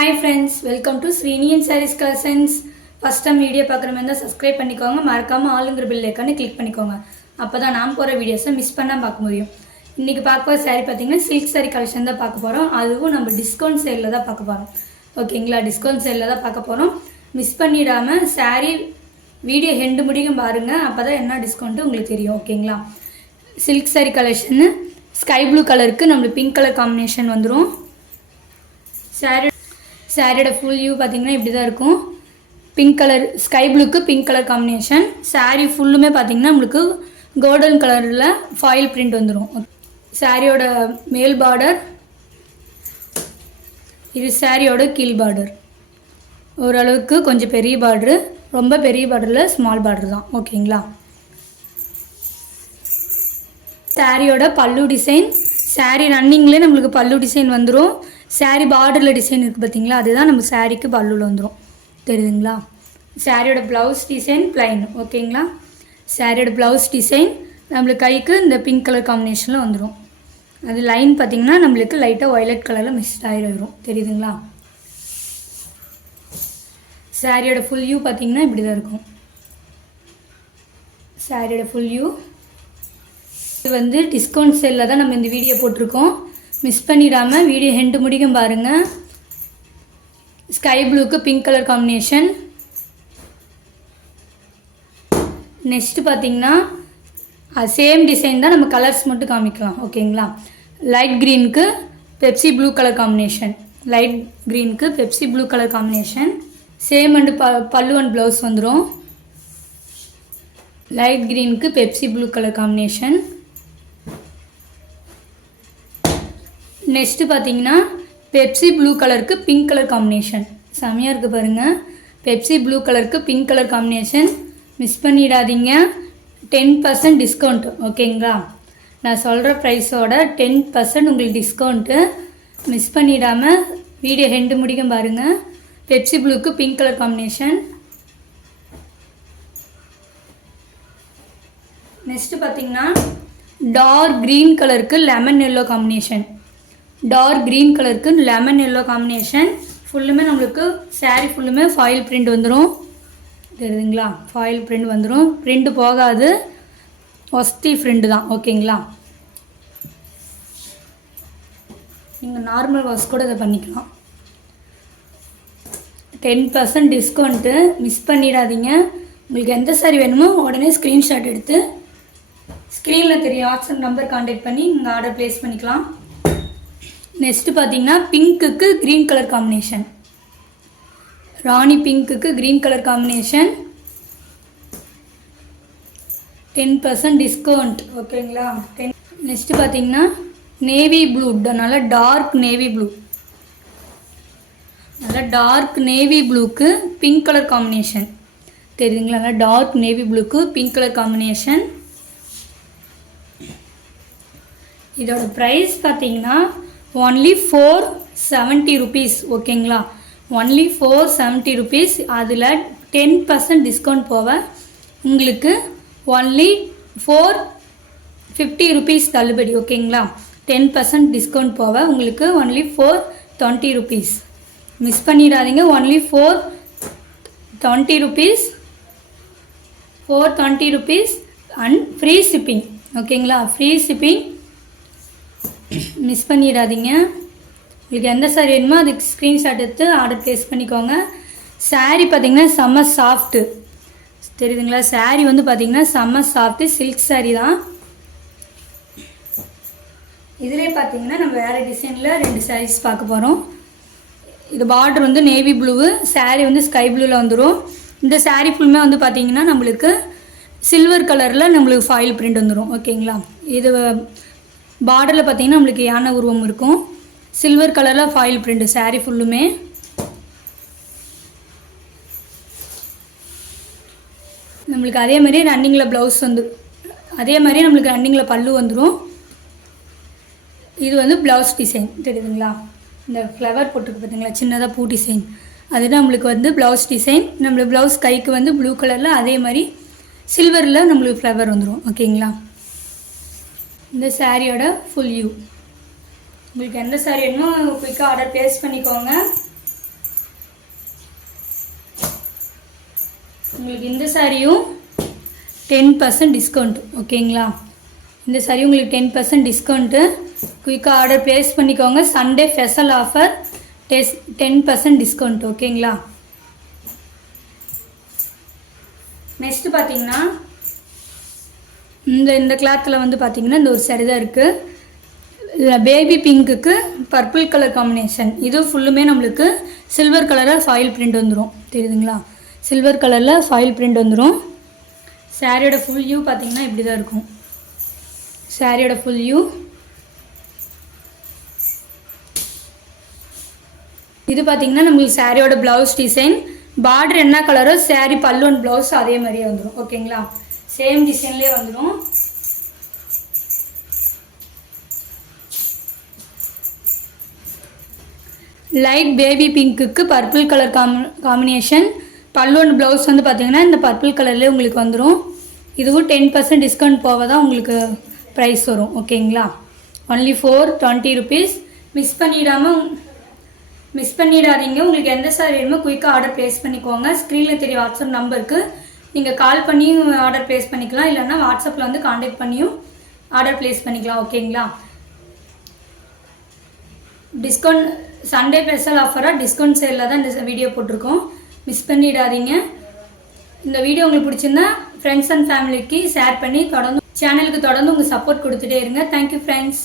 Hi friends, welcome to Srinian Sarees Collections. First time video பார்க்குற மாதிரி இருந்தால் subscribe பண்ணிக்கோங்க, மறக்காமல் ஆளுங்கிற பில் ஐக்கானே கிளிக் பண்ணிக்கோங்க. அப்போ தான் நான் போகிற வீடியோஸை மிஸ் பண்ணால் பார்க்க முடியும். இன்றைக்கி பார்க்க போகிற சாரீ பார்த்தீங்கன்னா சில்க் சாரீ கலெக்ஷன் தான் பார்க்க போகிறோம். அதுவும் நம்ம டிஸ்கவுண்ட் சேலில் தான் பார்க்க போகிறோம். ஓகேங்களா, டிஸ்கவுண்ட் சேலில் தான் பார்க்க போகிறோம். மிஸ் பண்ணிடாமல் சாரீ வீடியோ ஹெண்டு முடியும் பாருங்கள், அப்போ தான் என்ன டிஸ்கவுண்ட்டு உங்களுக்கு தெரியும். ஓகேங்களா, சில்க் சாரீ கலெக்ஷன்னு ஸ்கை ப்ளூ கலருக்கு நம்மளுக்கு பிங்க் கலர் காம்பினேஷன் வந்துடும். சாரியோட ஃபுல் வியூ பார்த்தீங்கன்னா இப்படி தான் இருக்கும். பிங்க் கலர் ஸ்கை ப்ளூக்கு பிங்க் கலர் காம்பினேஷன். சாரீ ஃபுல்லுமே பார்த்தீங்கன்னா நம்மளுக்கு கோல்டன் கலரில் ஃபாயில் பிரிண்ட் வந்துடும். சாரியோட மேல் பார்டர், இது சாரியோட கீழ் பார்டர். ஓரளவுக்கு கொஞ்சம் பெரிய பார்டரு, ரொம்ப பெரிய பார்டரில் ஸ்மால் பார்டர் தான். ஓகேங்களா, சாரியோட பல்லு டிசைன், சாரீ ரன்னிங்லேயே நம்மளுக்கு பல்லு டிசைன் வந்துடும். சாரீ பார்டரில் டிசைன் இருக்குது பார்த்தீங்களா, அதுதான் நம்ம சாரீக்கு பல்லுவில் வந்துடும். தெரியுதுங்களா, சாரியோட ப்ளவுஸ் டிசைன் ப்ளைன். ஓகேங்களா, சாரியோட ப்ளவுஸ் டிசைன் நம்மளுக்கு கைக்கு இந்த பிங்க் கலர் காம்பினேஷனில் வந்துடும். அது லைன் பார்த்திங்கன்னா நம்மளுக்கு லைட்டாக வயலட் கலரில் மிக்ஸ் ஆகிடும். தெரியுதுங்களா, சாரியோட ஃபுல் வியூ பார்த்திங்கன்னா இப்படி தான் இருக்கும். சாரியோட ஃபுல் வியூ இது வந்து டிஸ்கவுண்ட் சேலில் தான் நம்ம இந்த வீடியோ போட்டிருக்கோம். மிஸ் பண்ணிடாமல் வீடியோ ஹெண்டு முடிக்கும் பாருங்கள். ஸ்கை ப்ளூக்கு பிங்க் கலர் காம்பினேஷன். நெக்ஸ்ட்டு பார்த்திங்கன்னா சேம் டிசைன் தான், நம்ம கலர்ஸ் மட்டும் காமிக்கலாம். ஓகேங்களா, லைட் க்ரீனுக்கு Pepsi blue colour combination. Light க்ரீனுக்கு Pepsi blue colour combination. Same and pallu and blouse வந்துடும். லைட் க்ரீனுக்கு Pepsi blue colour combination. Next பார்த்தீங்கன்னா பெப்சி ப்ளூ கலருக்கு பிங்க் கலர் காம்பினேஷன். செமையாக இருக்குது பாருங்கள். பெப்சி ப்ளூ கலருக்கு பிங்க் கலர் காம்பினேஷன். மிஸ் பண்ணிடாதீங்க, 10% டிஸ்கவுண்ட்டு. ஓகேங்களா, நான் சொல்கிற ப்ரைஸோட 10% உங்களுக்கு டிஸ்கவுண்ட்டு. மிஸ் பண்ணிடாமல் வீடியோ ஹெண்டு முடிக்கும் பாருங்கள். பெப்சி ப்ளூக்கு பிங்க் கலர் காம்பினேஷன். நெக்ஸ்ட்டு பார்த்தீங்கன்னா டார்க் க்ரீன் கலருக்கு lemon yellow combination. Dark green கலருக்கு லெமன் எல்லோ காம்பினேஷன். ஃபுல்லுமே நம்மளுக்கு சாரீ ஃபுல்லுமே ஃபாயில் பிரிண்ட் வந்துடும். தெரியுதுங்களா, ஃபாயில் பிரிண்ட் வந்துடும். பிரிண்ட் போகாது, ஒஸ்தி பிரிண்ட் தான். ஓகேங்களா, நீங்கள் நார்மல் வாஷ் கூட இதை பண்ணிக்கலாம். 10% டிஸ்கவுண்ட்டு. மிஸ் பண்ணிடாதீங்க. உங்களுக்கு எந்த சாரீ வேணுமோ உடனே ஸ்க்ரீன்ஷாட் எடுத்து ஸ்க்ரீனில் தெரிய வாட்ஸ்அப் நம்பர் கான்டாக்ட் பண்ணி நீங்கள் ஆர்டர் ப்ளேஸ் பண்ணிக்கலாம். நெக்ஸ்ட்டு பார்த்தீங்கன்னா பிங்க்குக்கு க்ரீன் கலர் காம்பினேஷன். ராணி பிங்க்குக்கு க்ரீன் கலர் காம்பினேஷன். 10% டிஸ்கவுண்ட். ஓகேங்களா, நெக்ஸ்ட்டு பார்த்தீங்கன்னா நேவி ப்ளூ, நல்லா டார்க் நேவி ப்ளூ. நல்லா டார்க் நேவி ப்ளூக்கு பிங்க் கலர் காம்பினேஷன். தெரியுதுங்களா, நல்லா டார்க் நேவி ப்ளூக்கு பிங்க் கலர் காம்பினேஷன். இதோட ப்ரைஸ் பார்த்தீங்கன்னா ஒன்லி 470 rupees. ஓகேங்களா, ஒன்லி 470 rupees. அதில் 10% டிஸ்கவுண்ட் போக உங்களுக்கு ஒன்லி 450 rupees தள்ளுபடி. ஓகேங்களா, 10% டிஸ்கவுண்ட் போக உங்களுக்கு ஒன்லி 420 rupees. மிஸ் பண்ணிடாதீங்க. Only 420 rupees, 420 rupees and free shipping. ஓகேங்களா, ஃப்ரீ ஷிப்பிங். மிஸ் பண்ணிடாதீங்க. உங்களுக்கு எந்த சாரீ வேணுமோ அதுக்கு ஸ்க்ரீன்ஷாட் எடுத்து ஆர்டர் ப்ளேஸ் பண்ணிக்கோங்க. சாரீ பார்த்திங்கன்னா செம்ம சாஃப்ட்டு. தெரியுதுங்களா, சாரீ வந்து பார்த்திங்கன்னா செம்ம சாஃப்ட்டு சில்க் சாரீ தான். இதிலே பார்த்திங்கன்னா நம்ம வேறு டிசைனில் 2 சாரீஸ் பார்க்க போகிறோம். இது பார்டர் வந்து நேவி ப்ளூவு, சாரீ வந்து ஸ்கை ப்ளூவில் வந்துடும். இந்த சாரீ ஃபுல்லுமே வந்து பார்த்திங்கன்னா நம்மளுக்கு சில்வர் கலரில் நம்மளுக்கு ஃபாயில் பிரிண்ட் வந்துடும். ஓகேங்களா, இது பார்டரில் பார்த்திங்கன்னா நம்மளுக்கு யானை உருவம் இருக்கும். சில்வர் கலரில் ஃபாயில் பிரிண்ட் சாரீ ஃபுல்லுமே. நம்மளுக்கு அதே மாதிரி ரன்னிங்கில் ப்ளவுஸ் வந்து அதே மாதிரி நம்மளுக்கு ரன்னிங்கில் பல்லு வந்துடும். இது வந்து ப்ளவுஸ் டிசைன். தெரியுதுங்களா, இந்த ஃப்ளவர் போட்டுருக்கு பார்த்தீங்களா, சின்னதாக பூ டிசைன். அதுதான் நம்மளுக்கு வந்து ப்ளவுஸ் டிசைன். நம்மளுக்கு ப்ளவுஸ் கைக்கு வந்து ப்ளூ கலரில் அதே மாதிரி சில்வரில் நம்மளுக்கு ஃப்ளவர் வந்துடும். ஓகேங்களா, இந்த சாரியோட ஃபுல் வியூ. உங்களுக்கு எந்த சாரி வேணுமோ குயிக்காக ஆர்டர் ப்ளேஸ் பண்ணிக்கோங்க. உங்களுக்கு இந்த சாரியும் 10% டிஸ்கவுண்ட். ஓகேங்களா, இந்த சாரி உங்களுக்கு 10% டிஸ்கவுண்ட்டு. குயிக்காக ஆர்டர் ப்ளேஸ் பண்ணிக்கோங்க. Sunday special offer 10% discount. ஓகேங்களா. நெக்ஸ்ட்டு பார்த்தீங்கன்னா இந்த கிளாத்தில் வந்து பார்த்தீங்கன்னா இந்த ஒரு சாரி தான் இருக்குது. பேபி பிங்க்குக்கு பர்பிள் கலர் காம்பினேஷன். இது ஃபுல்லுமே நம்மளுக்கு சில்வர் கலரில் ஃபாயில் பிரிண்ட் வந்துடும். தெரியுதுங்களா, சில்வர் கலரில் ஃபாயில் பிரிண்ட் வந்துடும். சாரியோட ஃபுல் வியூ பார்த்தீங்கன்னா இப்படி தான் இருக்கும். சாரியோட ஃபுல் வியூ இது பார்த்தீங்கன்னா நம்மளுக்கு சாரியோட ப்ளவுஸ் டிசைன். பார்டர் என்ன கலரோ சாரி பல்லு அண்ட் ப்ளவுஸ் அதே மாதிரியே வந்துடும். ஓகேங்களா, சேம் டிசைன்லேயே வந்துடும். லைட் பேபி பிங்க்குக்கு purple colour combination. Pallu and blouse வந்து பார்த்தீங்கன்னா இந்த பர்பிள் கலர்லேயே உங்களுக்கு வந்துடும். இதுவும் 10% டிஸ்கவுண்ட் போக தான் உங்களுக்கு ப்ரைஸ் வரும். ஓகேங்களா, ஒன்லி 420 rupees. மிஸ் பண்ணிடாதீங்க. உங்களுக்கு எந்த சாரி வேணுமோ குயிக்காக ஆர்டர் ப்ளேஸ் பண்ணிக்கோங்க. ஸ்க்ரீனில் தெரிய வாட்ஸ்அப் நம்பருக்கு நீங்கள் கால் பண்ணியும் ஆர்டர் ப்ளேஸ் பண்ணிக்கலாம், இல்லைன்னா வாட்ஸ்அப்பில் வந்து காண்டாக்ட் பண்ணியும் ஆர்டர் ப்ளேஸ் பண்ணிக்கலாம். ஓகேங்களா, டிஸ்கவுண்ட் சண்டே ஸ்பெஷல் ஆஃபராக டிஸ்கவுண்ட் சேலில் தான் இந்த வீடியோ போட்டிருக்கோம். மிஸ் பண்ணிடாதீங்க. இந்த வீடியோ உங்களுக்கு பிடிச்சிருந்தா ஃப்ரெண்ட்ஸ் அண்ட் ஃபேமிலிக்கு ஷேர் பண்ணி சேனலுக்கு தொடர்ந்து உங்கள் சப்போர்ட் கொடுத்துட்டே இருங்க. Thank you friends.